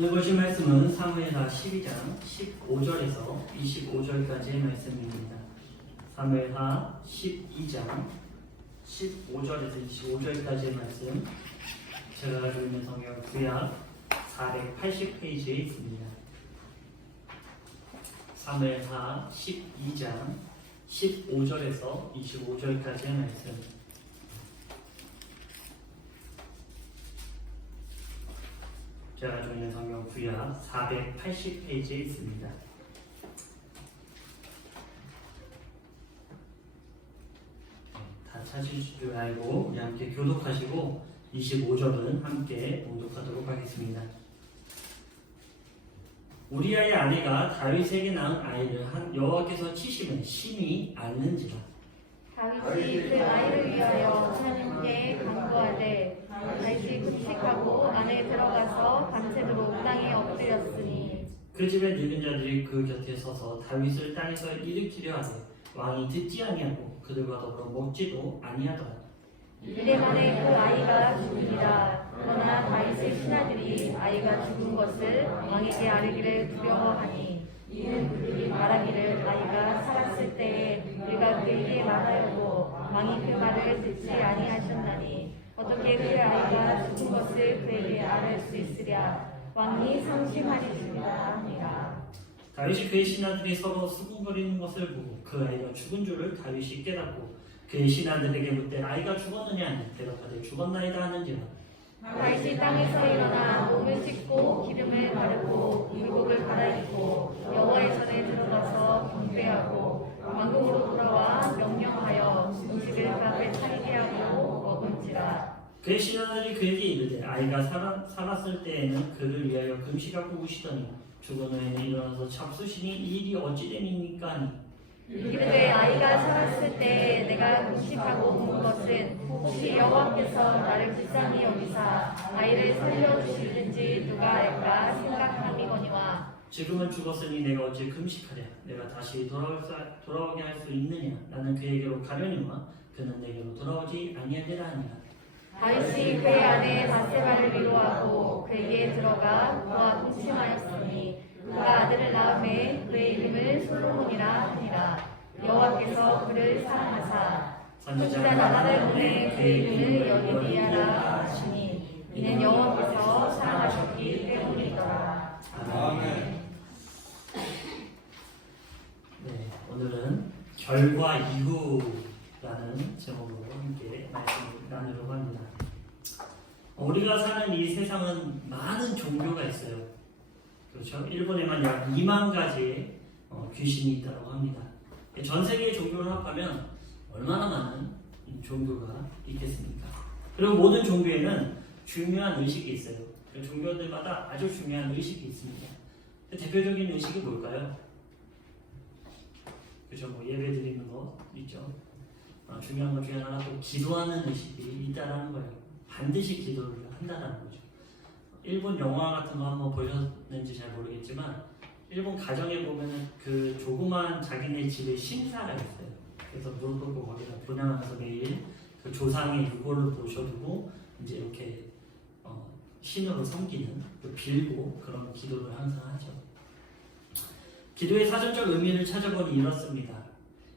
오늘 보실 말씀은 사무엘하 12장 15절에서 25절까지의 말씀입니다. 사무엘하 12장 15절에서 25절까지의 말씀, 제가 가지고 있는 성경 구약 480페이지에 있습니다. 사무엘하 12장 15절에서 25절까지의 말씀, 제가 가지고 있는 성경 구약 480페이지에 있습니다. 다 찾으실 줄 알고 우리 함께 교독하시고 25절은 함께 봉독하도록 하겠습니다. 우리아의 아내가 다윗에게 낳은 아이를 여호와께서 치시면 심히 앓는지라. 다윗이 그 아이를 위하여 하나님께 간구하되 다윗이 금식하고 안에 들어가서 밤새도록 땅에 엎드렸으니 그 집의 늙은 자들이 그 곁에 서서 다윗을 땅에서 일으키려 하되 왕이 듣지 아니하고 그들과 더불어 먹지도 아니하더라. 이래 만에 그 아이가 죽으니라. 그러나 다윗의 신하들이 아이가 죽은 것을 왕에게 아뢰기를 두려워하니 이는 그들이 말하기를 아이가 살았을 때에 우리가 그에게 말하였고 왕이 그 말을 듣지 아니하셨나니 어떻게 그 아이가 죽은 것을 그에게 아뢰 수 있으랴. 왕이 상심하리시리라 하니라. 다윗이 그의 신하들이 서로 수군거리는 것을 보고 그 아이가 죽은 줄을 다윗이 깨닫고 그의 신하들에게 묻되 아이가 죽었느냐 하니 대답하되 죽었나이다 하는지라. 다윗이 땅에서 일어나 몸을 씻고 기름을 바르고 굴곡을 갈아입고 여호와의 전에 들어가서 경배하고 왕궁으로 돌아와 명령하여 음식을 그 앞에 차리게 하고 먹은지라. 그의 신하들이 그에게 이르되 아이가 살았을 때에는 그를 위하여 금식하고 우시더니 죽은 후에는 일어나서 잡수시니 이 일이 어찌 됨입니까 하니 이르되 아이가 살았을 때 내가 금식하고 온 것은 혹시 여호와께서 나를 불쌍히 여기사 아이를 살려주실는지 누가 알까 생각함이거니와 지금은 죽었으니 내가 어찌 금식하랴. 내가 다시 돌아오게 할 수 있느냐. 나는 그에게로 가려니와 그는 내게로 돌아오지 아니하리라 하니라. 다윗이 그의 아내 바세바를 위로하고 그에게 들어가 그와 동침하였으니 그가 아들을 낳음에 그의 이름을 솔로몬이라 하니라. 여호와께서 그를 사랑하사 선지자 나단을 보내 그의 이름을 여기니아라 하시니 이는 여호와께서 사랑하셨기 때문이더라. 아멘. 네, 오늘은 결과 이후라는 제목으로 함께 말씀을 나누려고 합니다. 우리가 사는 이 세상은 많은 종교가 있어요. 그렇죠? 일본에만 약 2만 가지의 귀신이 있다고 합니다. 전 세계의 종교를 합하면 얼마나 많은 종교가 있겠습니까? 그리고 모든 종교에는 중요한 의식이 있어요. 종교들마다 아주 중요한 의식이 있습니다. 대표적인 의식이 뭘까요? 그죠? 뭐 예배 드리는 거 있죠. 중요한 것 중에 하나 또 기도하는 의식이 있다라는 거예요. 반드시 기도를 한다는 거죠. 일본 영화 같은 거 한번 보셨는지 잘 모르겠지만 일본 가정에 보면은 그 조그만 자기네 집에 신사가 있어요. 그래서 무릎 꿇고 거기다 분양하면서 매일 그 조상의 유골을 모셔두고 이제 이렇게 신으로 섬기는, 빌고 그런 기도를 항상 하죠. 기도의 사전적 의미를 찾아보니 이렇습니다.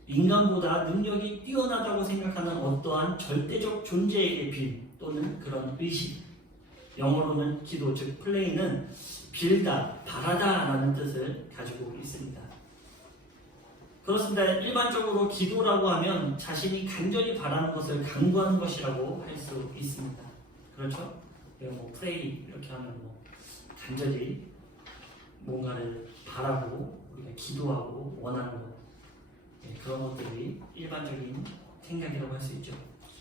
인간보다 능력이 뛰어나다고 생각하는 어떠한 절대적 존재에게 빌 또는 그런 의식, 영어로는 기도, 즉 플레이는 빌다, 바라다 라는 뜻을 가지고 있습니다. 그렇습니다. 일반적으로 기도라고 하면 자신이 간절히 바라는 것을 간구하는 것이라고 할 수 있습니다. 그렇죠? 뭐 플레이 이렇게 하면 뭐 간절히 뭔가를 바라고 우리가 기도하고 원하는 것, 그런 것들이 일반적인 생각이라고 할 수 있죠.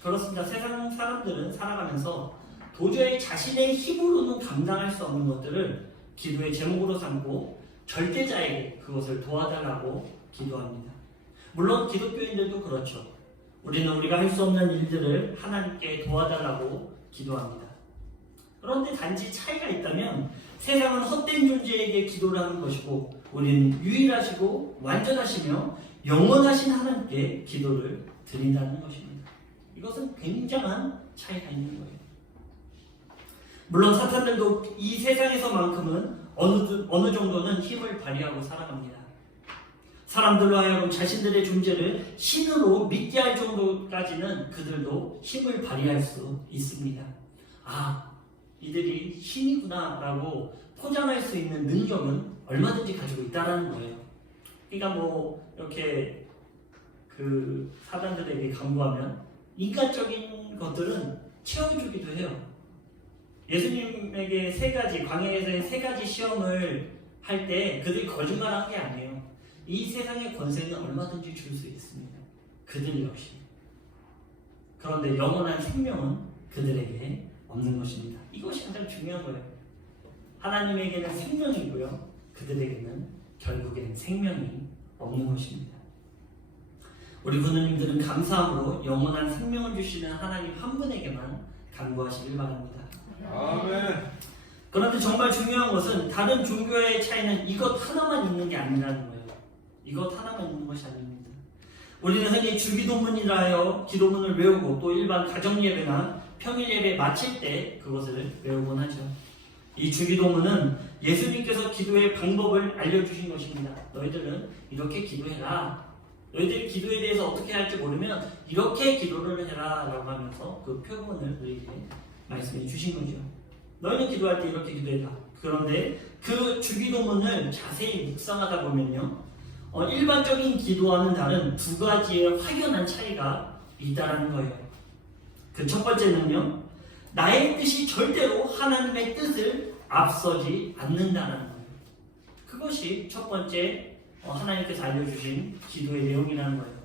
그렇습니다. 세상 사람들은 살아가면서 도저히 자신의 힘으로는 감당할 수 없는 것들을 기도의 제목으로 삼고 절대자에게 그것을 도와달라고 기도합니다. 물론 기독교인들도 그렇죠. 우리는 우리가 할 수 없는 일들을 하나님께 도와달라고 기도합니다. 그런데 단지 차이가 있다면 세상은 헛된 존재에게 기도를 하는 것이고 우리는 유일하시고 완전하시며 영원하신 하나님께 기도를 드린다는 것입니다. 이것은 굉장한 차이가 있는 거예요. 물론 사탄들도 이 세상에서만큼은 어느 정도는 힘을 발휘하고 살아갑니다. 사람들로 하여금 자신들의 존재를 신으로 믿게 할 정도까지는 그들도 힘을 발휘할 수 있습니다. 아, 이들이 신이구나 라고 포장할 수 있는 능력은 얼마든지 가지고 있다는 거예요. 그러니까 뭐 이렇게 그 사단들에게 강구하면 인간적인 것들은 채워주기도 해요. 예수님에게 광야에서의 세 가지 시험을 할 때 그들이 거짓말한 게 아니에요. 이 세상의 권세는 얼마든지 줄 수 있습니다. 그들 역시. 그런데 영원한 생명은 그들에게 없는 것입니다. 이것이 가장 중요한 거예요. 하나님에게는 생명이고요. 그들에게는 결국엔 생명이 없는 것입니다. 우리 부모님들은 감사함으로 영원한 생명을 주시는 하나님 한 분에게만 간구하시길 바랍니다. 아멘. 그런데 정말 중요한 것은 다른 종교의 차이는 이것 하나만 있는 게 아니라는 거예요. 이것 하나만 있는 것이 아닙니다. 우리는 흔히 주기도문이라 하여 기도문을 외우고 또 일반 가정예배나 평일예배 마칠 때 그것을 외우곤 하죠. 이 주기도문은 예수님께서 기도의 방법을 알려주신 것입니다. 너희들은 이렇게 기도해라. 너희들이 기도에 대해서 어떻게 할지 모르면 이렇게 기도를 해라 라고 하면서 그 표본을 우리에게 말씀해 주신 거죠. 너희는 기도할 때 이렇게 기도해라. 그런데 그 주기도문을 자세히 묵상하다 보면요, 일반적인 기도와는 다른 두 가지의 확연한 차이가 있다는 거예요. 그 첫 번째는요, 나의 뜻이 절대로 하나님의 뜻을 앞서지 않는다는 거예요. 그것이 첫 번째 하나님께서 알려주신 기도의 내용이라는 거예요.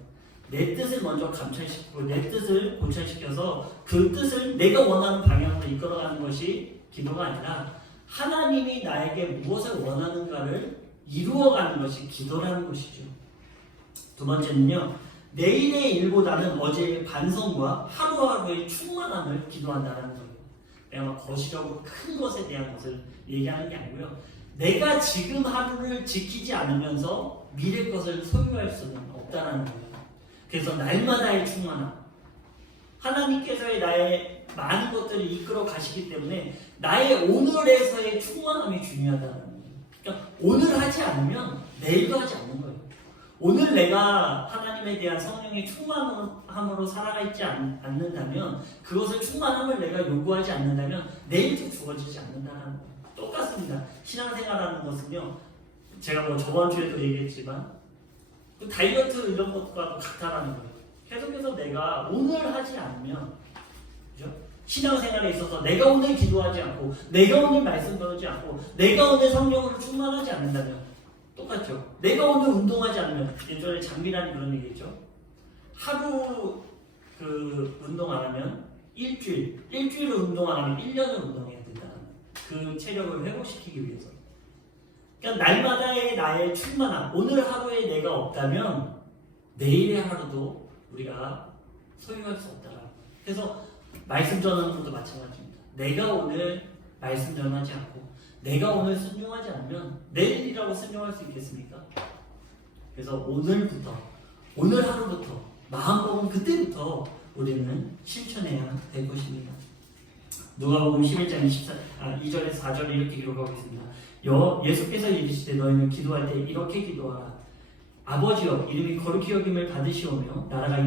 내 뜻을 먼저 감찰시키고 내 뜻을 고찰시켜서 그 뜻을 내가 원하는 방향으로 이끌어가는 것이 기도가 아니라 하나님이 나에게 무엇을 원하는가를 이루어가는 것이 기도라는 것이죠. 두 번째는요, 내일의 일보다는 어제의 반성과 하루하루의 충만함을 기도한다는 거예요. 내가 막 거시적으로 큰 것에 대한 것을 얘기하는 게 아니고요, 내가 지금 하루를 지키지 않으면서 미래 것을 소유할 수는 없다는 거예요. 그래서 날마다의 충만함, 하나님께서의 나의 많은 것들을 이끌어 가시기 때문에 나의 오늘에서의 충만함이 중요하다는 거예요. 그러니까 오늘 하지 않으면 내일도 하지 않는 거예요. 오늘 내가 하나님에 대한 성령의 충만함으로 살아가 있지 않는다면, 그것을 충만함을 내가 요구하지 않는다면 내일도 주어지지 않는다는 거예요. 똑같습니다. 신앙생활하는 것은요, 제가 뭐 저번 주에도 얘기했지만 그 다이어트 이런 것과도 같다라는 거예요. 계속해서 내가 오늘 하지 않으면, 그죠? 신앙생활에 있어서 내가 오늘 기도하지 않고 내가 오늘 말씀 배우지 않고 내가 오늘 성령으로 충만하지 않는다면 똑같죠. 내가 오늘 운동하지 않으면, 예전에 장비란이 그런 얘기했죠. 하루 그 운동 안 하면 일주일을 운동 안 하면 1년을 운동해야 된다는, 그 체력을 회복시키기 위해서. 그러니까 날마다의 나의 충만함, 오늘 하루에 내가 없다면 내일의 하루도 우리가 소유할 수 없다라는 거예요. 그래서 말씀 전하는 것도 마찬가지입니다. 내가 오늘 말씀 전하지 않고 내가 오늘 순종하지 않으면 내일이라고 순종할 수 있겠습니까? 그래서 오늘 하루부터, 마음먹은 그때부터 우리는 실천해야 될 것입니다. 누가복음 11장 2절에서 4절에 이렇게 기록하고 있습니다. 예수께서 이르시되 너희는 기도할 때 이렇게 기도하라. 아버지여, 이름이 거룩히 여김을 받으시오며 나라가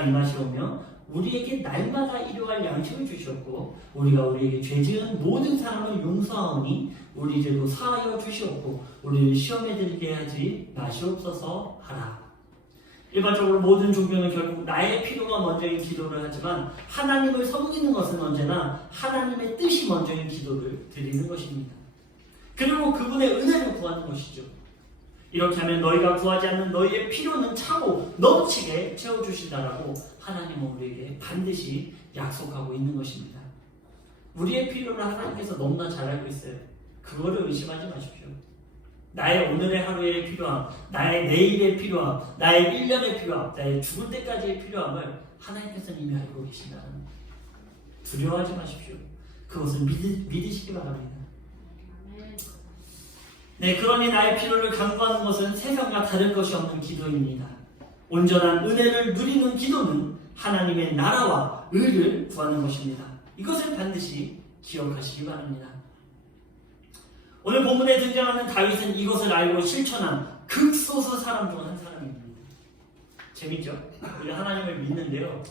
임하시오며 우리에게 날마다 일용할 양식을 주셨고 우리가 우리에게 죄 지은 모든 사람을 용서하오니 우리 죄도 사하여 주시옵고 우리를 시험에 들게 하지 마시옵소서 하라. 일반적으로 모든 종교는 결국 나의 필요가 먼저인 기도를 하지만 하나님을 섬기는 것은 언제나 하나님의 뜻이 먼저인 기도를 드리는 것입니다. 그리고 그분의 은혜를 구하는 것이죠. 이렇게 하면 너희가 구하지 않는 너희의 필요는 차고 넘치게 채워주신다라고 하나님은 우리에게 반드시 약속하고 있는 것입니다. 우리의 필요를 하나님께서 너무나 잘 알고 있어요. 그거를 의심하지 마십시오. 나의 오늘의 하루의 필요함, 나의 내일의 필요함, 나의 1년의 필요함, 나의 죽을 때까지의 필요함을 하나님께서는 이미 알고 계신다는 거예요. 두려워하지 마십시오. 그것을 믿으시기 바랍니다. 네, 그러니 나의 필요를 간구하는 것은 세상과 다른 것이 없는 기도입니다. 온전한 은혜를 누리는 기도는 하나님의 나라와 의를 구하는 것입니다. 이것을 반드시 기억하시기 바랍니다. 오늘 본문에 등장하는 다윗은 이것을 알고 실천한 극소수 사람 중 한 사람입니다. 재밌죠? 우리 하나님을 믿는데요.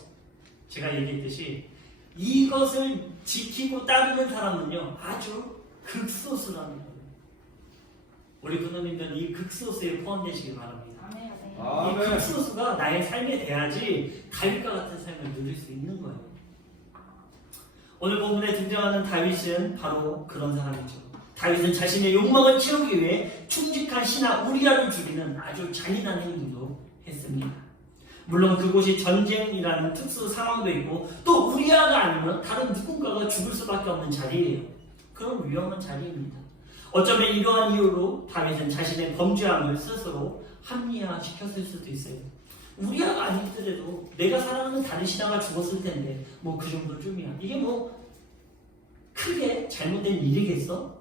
제가 얘기했듯이 이것을 지키고 따르는 사람은요 아주 극소수랍니다. 우리 부모님들은 이 극소수에 포함되시기 바랍니다. 이 극소수가 나의 삶에 대하지 다윗과 같은 삶을 누릴 수 있는 거예요. 오늘 본문에 등장하는 다윗은 바로 그런 사람이죠. 다윗은 자신의 욕망을 채우기 위해 충직한 신하 우리아를 죽이는 아주 잔인한 행동도 했습니다. 물론 그곳이 전쟁이라는 특수 상황도 있고 또 우리아가 아니면 다른 누군가가 죽을 수밖에 없는 자리예요. 그런 위험한 자리입니다. 어쩌면 이러한 이유로 다윗은 자신의 범죄함을 스스로 합리화시켰을 수도 있어요. 우리아가 아니더라도 내가 사랑하는 다른 신하가 죽었을 텐데 뭐 그 정도쯤이야. 이게 뭐 크게 잘못된 일이겠어?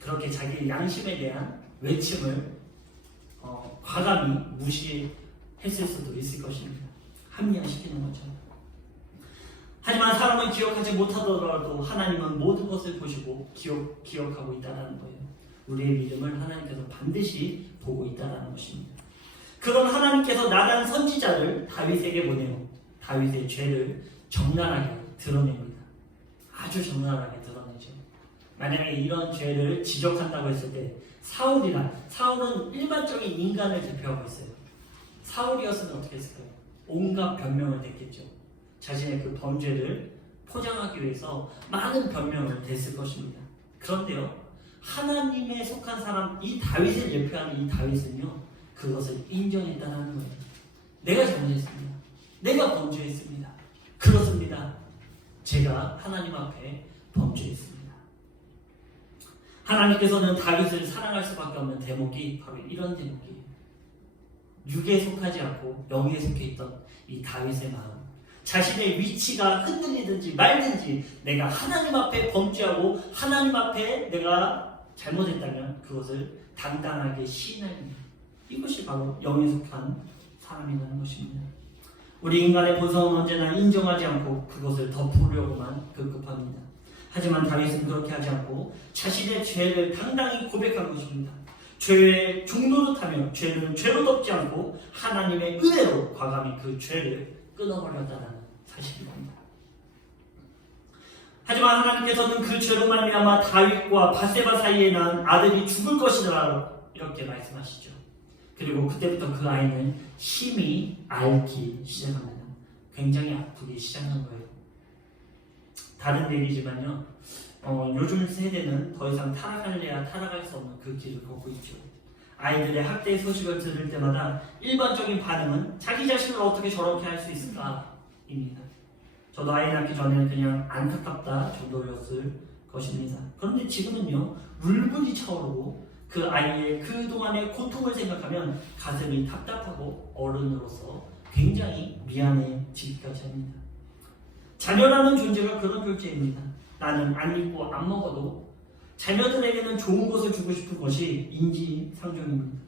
그렇게 자기의 양심에 대한 외침을 과감히 무시했을 수도 있을 것입니다. 합리화시키는 거죠. 하지만 사람은 기억하지 못하더라도 하나님은 모든 것을 보시고 기억하고 있다는 거예요. 우리의 믿음을 하나님께서 반드시 보고 있다는 것입니다. 그런 하나님께서 나단 선지자를 다윗에게 보내어 다윗의 죄를 적나라하게 드러냅니다. 아주 적나라하게 드러내죠. 만약에 이런 죄를 지적한다고 했을 때 사울은 일반적인 인간을 대표하고 있어요. 사울이었으면 어떻게 했을까요? 온갖 변명을 댔겠죠. 자신의 그 범죄를 포장하기 위해서 많은 변명을 댔을 것입니다. 그런데요, 하나님에 속한 사람, 이 다윗을 대표하는 이 다윗은요, 그것을 인정했다는 거예요. 내가 잘못했습니다. 내가 범죄했습니다. 그렇습니다. 제가 하나님 앞에 범죄했습니다. 하나님께서는 다윗을 사랑할 수밖에 없는 대목이 바로 이런 대목이에요. 육에 속하지 않고 영에 속해 있던 이 다윗의 마음, 자신의 위치가 흔들리든지 말든지 내가 하나님 앞에 범죄하고 하나님 앞에 내가 잘못했다면 그것을 당당하게 시인하는 이것이 바로 영에 속한 사람이라는 것입니다. 우리 인간의 본성은 언제나 인정하지 않고 그것을 덮으려고만 급급합니다. 하지만 다윗은 그렇게 하지 않고 자신의 죄를 당당히 고백한 것입니다. 죄의 종노릇하며 죄는 죄로 덮지 않고 하나님의 은혜로 과감히 그 죄를 끊어버렸다는 사실입니다. 하지만 하나님께서는 그 죄로 말미암아 다윗과 밧세바 사이에 난 아들이 죽을 것이라 이렇게 말씀하시죠. 그리고 그때부터 그 아이는 심히 앓기 시작합니다. 굉장히 아프기 시작한 거예요. 다른 얘기지만요, 요즘 세대는 더 이상 타락할래야 타락할 수 없는 그 길을 걷고 있죠. 아이들의 학대 소식을 들을 때마다 일반적인 반응은 자기 자신을 어떻게 저렇게 할 수 있을까입니다. 저도 아이 낳기 전에는 그냥 안타깝다 정도였을 것입니다. 그런데 지금은요, 울분이 차오르고 그 아이의 그동안의 고통을 생각하면 가슴이 답답하고 어른으로서 굉장히 미안해지기까지 합니다. 자녀라는 존재가 그런 존재입니다. 나는 안 입고 안 먹어도 자녀들에게는 좋은 것을 주고 싶은 것이 인지상정입니다.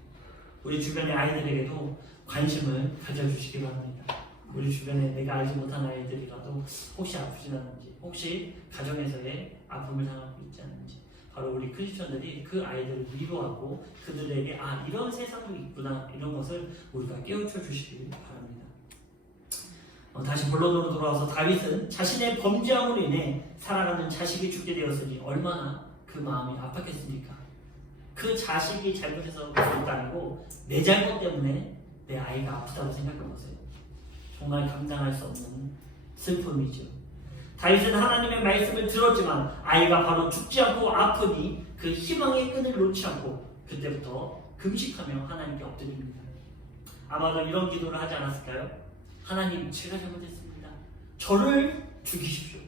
우리 주변의 아이들에게도 관심을 가져주시기 바랍니다. 우리 주변에 내가 알지 못한 아이들이라도 혹시 아프지 않는지, 혹시 가정에서의 아픔을 당하고 있지 않는지, 바로 우리 크리스천들이 그 아이들을 위로하고 그들에게 이런 세상도 있구나, 이런 것을 우리가 깨우쳐 주시기 바랍니다. 다시 본론으로 돌아와서 다윗은 자신의 범죄함으로 인해 사랑하는 자식이 죽게 되었으니 얼마나 그 마음이 아팠겠습니까? 그 자식이 잘못해서 그런 게 아니고 내 잘못 때문에 내 아이가 아프다고 생각해보세요. 정말 감당할 수 없는 슬픔이죠. 다윗은 하나님의 말씀을 들었지만 아이가 바로 죽지 않고 아프니 그 희망의 끈을 놓지 않고 그때부터 금식하며 하나님께 엎드립니다. 아마도 이런 기도를 하지 않았을까요? 하나님, 제가 잘못했습니다. 저를 죽이십시오.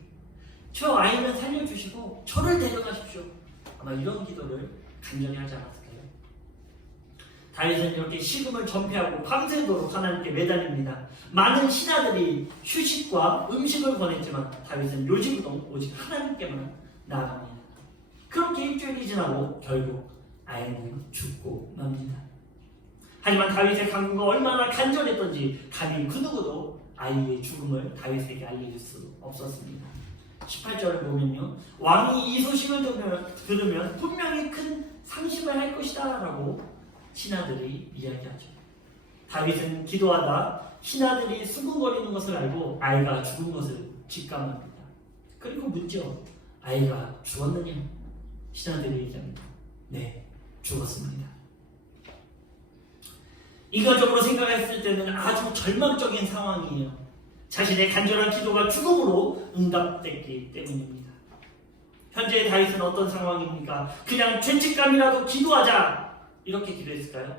저 아이는 살려주시고 저를 데려가십시오. 아마 이런 기도를 간절히 하지 않았을까요? 다윗은 이렇게 식음을 전폐하고 밤새도록 하나님께 매달립니다. 많은 신하들이 휴식과 음식을 권했지만 다윗은 요지부동 오직 하나님께만 나아갑니다. 그렇게 일주일이 지나고 결국 아이는 죽고 맙니다. 하지만 다윗의 강구가 얼마나 간절했던지 감히 그 누구도 아이의 죽음을 다윗에게 알려줄 수 없었습니다. 18절을 보면요, 왕이 이 소식을 들으면 분명히 큰 상심을 할 것이다 라고 신하들이 이야기하죠. 다윗은 기도하다 신하들이 수군거리는 것을 알고 아이가 죽은 것을 직감합니다. 그리고 묻죠. 아이가 죽었느냐? 신하들이 얘기합니다. 네, 죽었습니다. 인간적으로 생각했을 때는 아주 절망적인 상황이에요. 자신의 간절한 기도가 죽음으로 응답됐기 때문입니다. 현재 다윗은 어떤 상황입니까? 그냥 죄책감이라도 기도하자 이렇게 기도했을까요?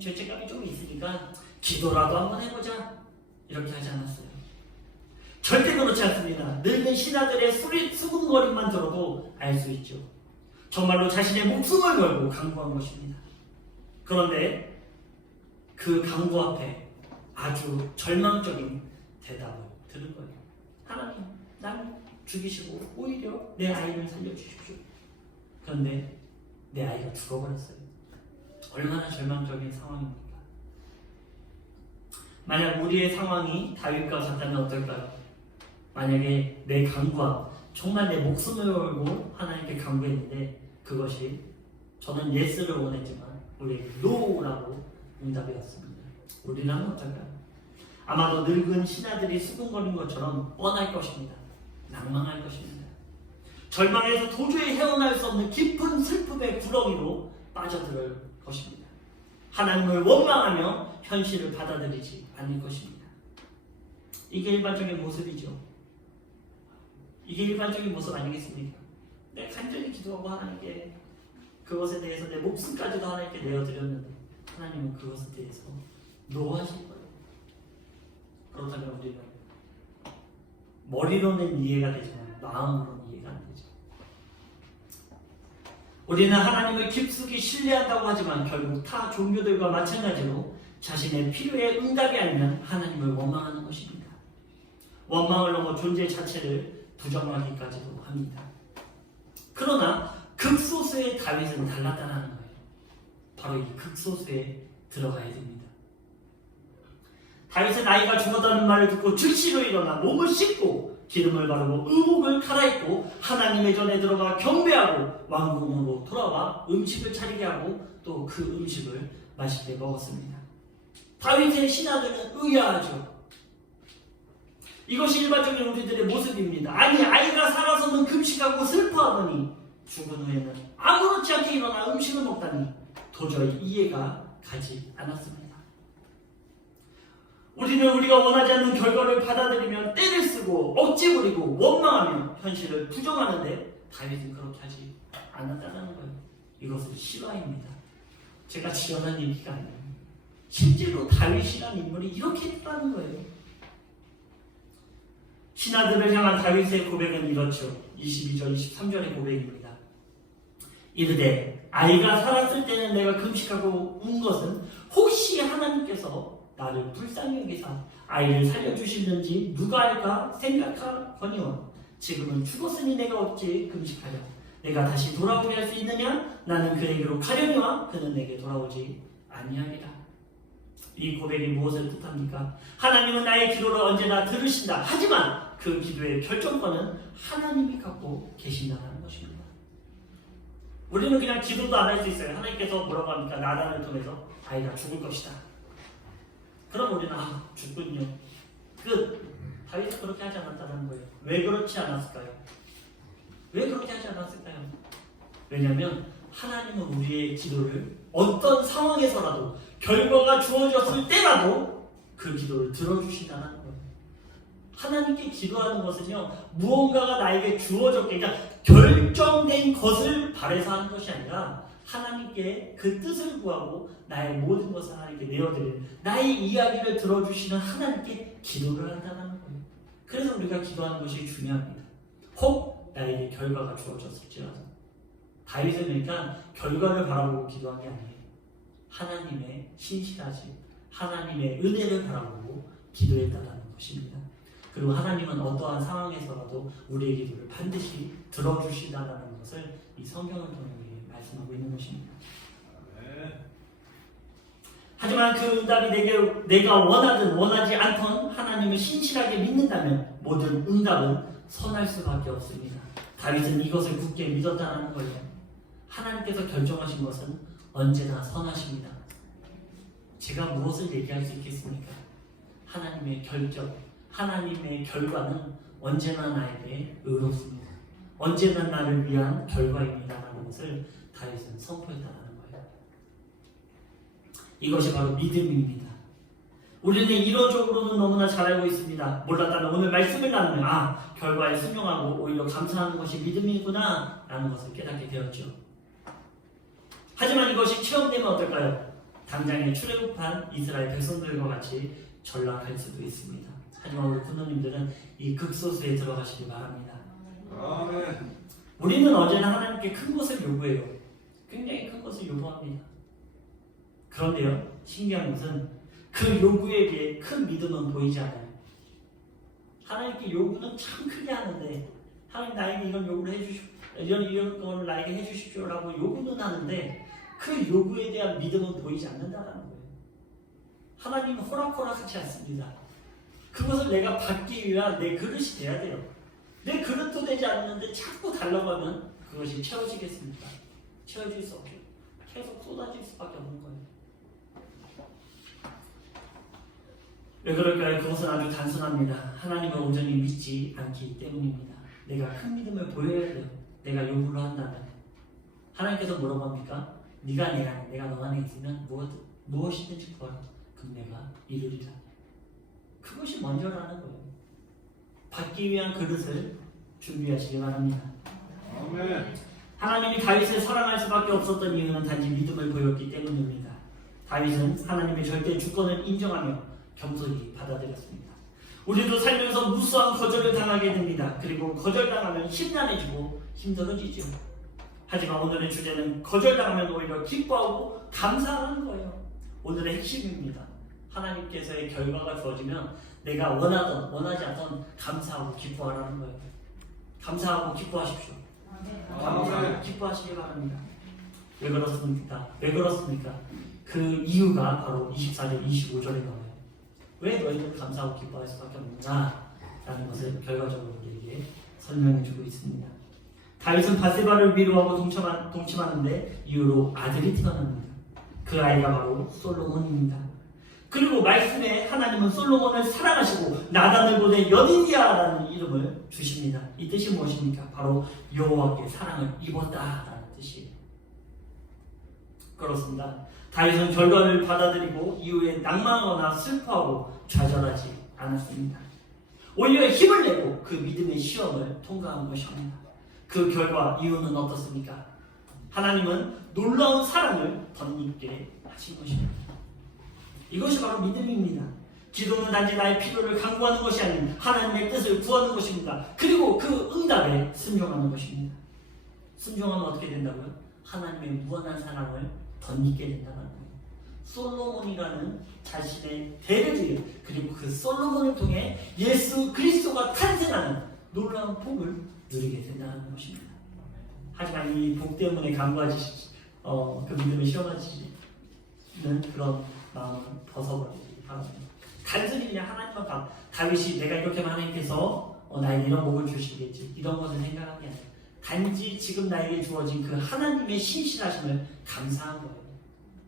죄책감이 좀 있으니까 기도라도 한번 해보자 이렇게 하지 않았어요. 절대 그렇지 않습니다. 늙은 신하들의 수군거림만 들어도 알 수 있죠. 정말로 자신의 목숨을 걸고 간구한 것입니다. 그런데 그 간구 앞에 아주 절망적인 대답을 들은 거예요. 하나님, 날 죽이시고 오히려 내 아이를 살려주십시오. 그런데 내 아이가 죽어버렸어요. 얼마나 절망적인 상황입니까? 만약 우리의 상황이 다윗과 같다면 어떨까요? 만약에 내 간구함, 정말 내 목숨을 걸고 하나님께 간구했는데 그것이 저는 예스를 원했지만 우리에게 노라고 응답이 왔습니다. 우리는 어떨까요? 아마도 늙은 신하들이 수군거린 것처럼 뻔할 것입니다. 낭망할 것입니다. 절망에서 도저히 헤어날 수 없는 깊은 슬픔의 구렁이로 빠져들 것입니다. 하나님을 원망하며 현실을 받아들이지 않을 것입니다. 이게 일반적인 모습이죠. 이게 일반적인 모습 아니겠습니까? 내가 간절히 기도하고 하나님께 그것에 대해서 내 목숨까지도 하나님께 내어드렸는데 하나님은 그것에 대해서 노하실 거예요. 그렇다면 우리는 머리로는 이해가 되지만 마음으로는 이해가 안 되죠. 우리는 하나님을 깊숙이 신뢰한다고 하지만 결국 타 종교들과 마찬가지로 자신의 필요에 응답이 아니면 하나님을 원망하는 것입니다. 원망을 넘어 존재 자체를 부정하기까지도 합니다. 그러나 극소수의 다윗은 달랐다는 거예요. 바로 이 극소수에 들어가야 됩니다. 다윗은 아이가 죽었다는 말을 듣고 즉시로 일어나 몸을 씻고 기름을 바르고 의복을 갈아입고 하나님의 전에 들어가 경배하고 왕궁으로 돌아와 음식을 차리게 하고 또 그 음식을 맛있게 먹었습니다. 다윗의 신하들은 의아하죠. 이것이 일반적인 우리들의 모습입니다. 아니, 아이가 살아서는 금식하고 슬퍼하더니 죽은 후에는 아무렇지 않게 일어나 음식을 먹다니 도저히 이해가 가지 않았습니다. 우리는 우리가 원하지 않는 결과를 받아들이면 떼를 쓰고 억지 부리고 원망하며 현실을 부정하는데 다윗은 그렇게 하지 않았다는 거예요. 이것은 실화입니다. 제가 지어낸 얘기가 아니에요. 실제로 다윗이라는 인물이 이렇게 했다는 거예요. 신하들을 향한 다윗의 고백은 이렇죠. 22절, 23절의 고백입니다. 이르되 아이가 살았을 때는 내가 금식하고 운 것은 혹시 하나님께서 나를 불쌍히 여기사 아이를 살려주시는지 누가 알까 생각하거니와 지금은 죽었으니 내가 어찌 금식하려 내가 다시 돌아오게 할 수 있느냐? 나는 그에게로 가려니와 그는 내게 돌아오지 아니하리라. 이 고백이 무엇을 뜻합니까? 하나님은 나의 기도를 언제나 들으신다. 하지만 그 기도의 결정권은 하나님이 갖고 계신다는 것입니다. 우리는 그냥 기도도 안 할 수 있어요. 하나님께서 뭐라고 합니까? 나단을 통해서 아이가 죽을 것이다. 그럼 우리는 죽군요. 끝. 다윗은 그렇게 하지 않았다는 거예요. 왜 그렇지 않았을까요? 왜 그렇게 하지 않았을까요? 왜냐하면 하나님은 우리의 기도를 어떤 상황에서라도 결과가 주어졌을 때라도 그 기도를 들어주신다는 거예요. 하나님께 기도하는 것은요, 무언가가 나에게 주어졌게, 그러니까 결정된 것을 바라서 하는 것이 아니라 하나님께 그 뜻을 구하고 나의 모든 것을 하나님께 내어드리는, 나의 이야기를 들어주시는 하나님께 기도를 한다는 거예요. 그래서 우리가 기도하는 것이 중요합니다. 혹 나에게 결과가 주어졌을지라도. 다윗은 그러니까 결과를 바라보고 기도한 게 아니에요. 하나님의 신실하심, 하나님의 은혜를 바라보고 기도했다는 것입니다. 그리고 하나님은 어떠한 상황에서라도 우리의 기도를 반드시 들어주시다라는 것을 이 성경을 통해 말씀하고 있는 것입니다. 하지만 그 응답이 내가 원하든 원하지 않던 하나님을 신실하게 믿는다면 모든 응답은 선할 수밖에 없습니다. 다윗은 이것을 굳게 믿었다는 거예요. 하나님께서 결정하신 것은 언제나 선하십니다. 제가 무엇을 얘기할 수 있겠습니까? 하나님의 결정, 하나님의 결과는 언제나 나에게 의롭습니다. 언제나 나를 위한 결과입니다라는 것을 다윗은 선포했다는 거예요. 이것이 바로 믿음입니다. 우리는 이론적으로는 너무나 잘 알고 있습니다. 몰랐다면 오늘 말씀을 나누면 결과에 순종하고 오히려 감사하는 것이 믿음이구나 라는 것을 깨닫게 되었죠. 하지만 이것이 체험되면 어떨까요? 당장에 출애굽한 이스라엘 백성들과 같이 전락할 수도 있습니다. 하지만 우리 군노님들은 이 극소수에 들어가시기 바랍니다. 아멘. 우리는 언제나 하나님께 큰 것을 요구해요. 굉장히 큰 것을 요구합니다. 그런데요, 신기한 것은 그 요구에 비해 큰 믿음은 보이지 않아요. 하나님께 요구는 참 크게 하는데 하나님 나에게 이런 요구를 해주십시오. 이런 걸 나에게 해주십시오라고 요구는 하는데 그 요구에 대한 믿음은 보이지 않는다는 거예요. 하나님은 호락호락하지 않습니다. 그것을 내가 받기 위한 내 그릇이 돼야 돼요. 내 그릇도 되지 않는데 자꾸 달라고 하면 그것이 채워지겠습니까? 채워질 수 없죠. 계속 쏟아질 수밖에 없는 거예요. 왜 그럴까요? 그것은 아주 단순합니다. 하나님을 온전히 믿지 않기 때문입니다. 내가 큰 믿음을 보여야 돼요. 내가 요구를 한다면. 하나님께서 뭐라고 합니까? 내가 너 안에 있으면 무엇이든지 구하라. 그럼 내가 이루리라. 그것이 먼저라는 거예요. 받기 위한 그릇을 준비하시기 바랍니다. 아멘. 하나님이 다윗을 사랑할 수밖에 없었던 이유는 단지 믿음을 보였기 때문입니다. 다윗은 하나님의 절대 주권을 인정하며 겸손히 받아들였습니다. 우리도 살면서 무수한 거절을 당하게 됩니다. 그리고 거절당하면 심란해지고 힘들어지죠. 하지만 오늘의 주제는 거절당하면 오히려 기뻐하고 감사하는 거예요. 오늘의 핵심입니다. 하나님께서의 결과가 주어지면 내가 원하던 원하지 않던 감사하고 기뻐하라는 거예요. 감사하고 기뻐하십시오. 감사하고 기뻐하시기 바랍니다. 왜 그렇습니까? 그 이유가 바로 24절, 25절에 나와요. 왜 너희들 감사하고 기뻐할 수밖에 없는가? 라는 것을 결과적으로 우리에게 설명해주고 있습니다. 다윗은 바세바를 위로하고 동침하는데 이후로 아들이 태어납니다. 그 아이가 바로 솔로몬입니다. 그리고 말씀에 하나님은 솔로몬을 사랑하시고 나단을 보내 여디디아라는 이름을 주십니다. 이 뜻이 무엇입니까? 바로 여호와께 사랑을 입었다라는 뜻이에요. 그렇습니다. 다윗은 결과를 받아들이고 이후에 낭망하거나 슬퍼하고 좌절하지 않았습니다. 오히려 힘을 내고 그 믿음의 시험을 통과한 것입니다. 그 결과 이유는 어떻습니까? 하나님은 놀라운 사랑을 덧입게 하신 것입니다. 이것이 바로 믿음입니다. 기도는 단지 나의 필요를 간구하는 것이 아닌 하나님의 뜻을 구하는 것입니다. 그리고 그 응답에 순종하는 것입니다. 순종하면 어떻게 된다고요? 하나님의 무한한 사랑을 덧입게 된다는 거예요. 솔로몬이라는 자신의 대를 그리고 그 솔로몬을 통해 예수 그리스도가 탄생하는 놀라운 복을 누리게 된다는 것입니다. 하지만 이 복 때문에 간구하지 그 믿음을 시험하시는 그런 마음을 벗어버리기 바랍니다. 단순히 그냥 하나님만 다윗이 내가 이렇게 하면 하나님께서 나에게 이런 복을 주시겠지 이런 것을 생각하는 게 아니라 단지 지금 나에게 주어진 그 하나님의 신실하심을 감사한 거예요.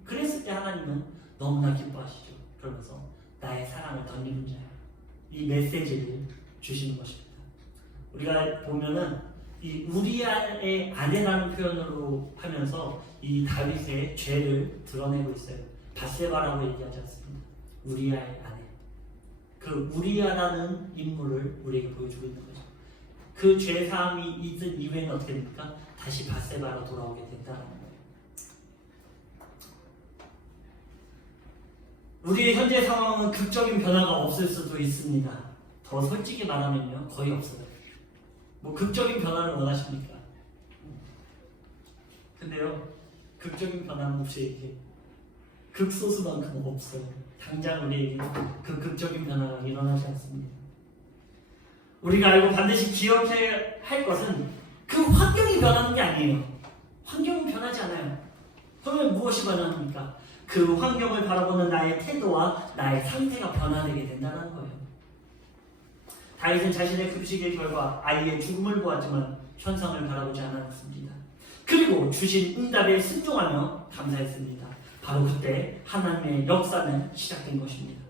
그랬을 때 하나님은 너무나 기뻐하시죠. 그러면서 나의 사랑을 덧입은 자야. 이 메시지를 주시는 것입니다. 우리가 보면은 이 우리아의 아내라는 표현으로 하면서 이 다윗의 죄를 드러내고 있어요. 바세바라고 얘기하지 않습니다. 우리아의 아내. 그 우리아라는 인물을 우리에게 보여주고 있는 거죠. 그 죄사함이 있은 이후에는 어떻게 됩니까? 다시 바세바로 돌아오게 된다는 거예요. 우리의 현재 상황은 극적인 변화가 없을 수도 있습니다. 더 솔직히 말하면요, 거의 없어요. 뭐 극적인 변화를 원하십니까? 근데요, 극적인 변화는 혹시 이렇게 극소수만큼 없어요. 당장 우리에게 그 극적인 변화가 일어나지 않습니다. 우리가 알고 반드시 기억해야 할 것은 그 환경이 변하는 게 아니에요. 환경은 변하지 않아요. 그러면 무엇이 변합니까? 그 환경을 바라보는 나의 태도와 나의 상태가 변화되게 된다는 거예요. 다윗은 자신의 금식의 결과 아이의 죽음을 보았지만 현상을 바라보지 않았습니다. 그리고 주신 응답에 순종하며 감사했습니다. 바로 그때 하나님의 역사는 시작된 것입니다.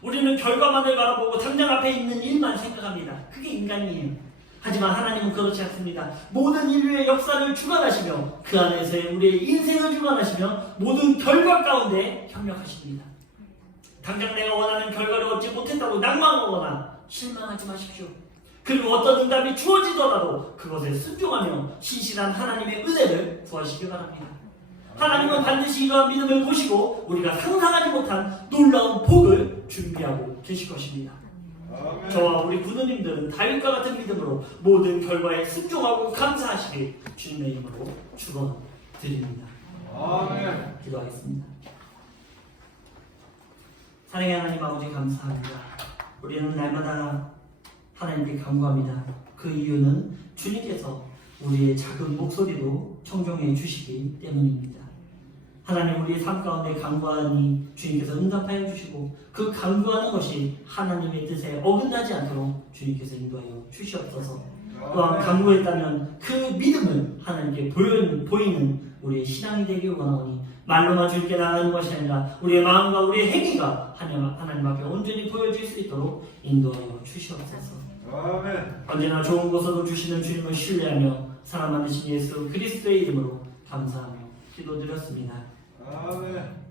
우리는 결과만을 바라보고 당장 앞에 있는 일만 생각합니다. 그게 인간이에요. 하지만 하나님은 그렇지 않습니다. 모든 인류의 역사를 주관하시며 그 안에서의 우리의 인생을 주관하시며 모든 결과 가운데 협력하십니다. 당장 내가 원하는 결과를 얻지 못했다고 낭망하거나 실망하지 마십시오. 그리고 어떤 응답이 주어지더라도 그것에 순종하며 신실한 하나님의 은혜를 구하시기 바랍니다. 하나님은 반드시 이러한 믿음을 보시고 우리가 상상하지 못한 놀라운 복을 준비하고 계실 것입니다. 아멘. 저와 우리 부모님들은 다윗과 같은 믿음으로 모든 결과에 순종하고 감사하시길 주님의 이름으로 축원드립니다. 아멘. 기도하겠습니다. 사랑의 하나님 아버지 감사합니다. 우리는 날마다 하나님께 간구합니다. 그 이유는 주님께서 우리의 작은 목소리도 청정해 주시기 때문입니다. 하나님 우리의 삶 가운데 간구하니 주님께서 응답하여 주시고 그 간구하는 것이 하나님의 뜻에 어긋나지 않도록 주님께서 인도하여 주시옵소서. 또한 간구했다면 그 믿음을 하나님께 보이는 우리의 신앙이 되길 원하오니 말로만 주께 나가는 것이 아니라 우리의 마음과 우리의 행위가 하나님 앞에 온전히 보여질 수 있도록 인도하여 주시옵소서. 아멘. 언제나 좋은 곳으로 주시는 주님을 신뢰하며 사랑 많으신 예수 그리스도의 이름으로 감사하며 기도드렸습니다. 아멘.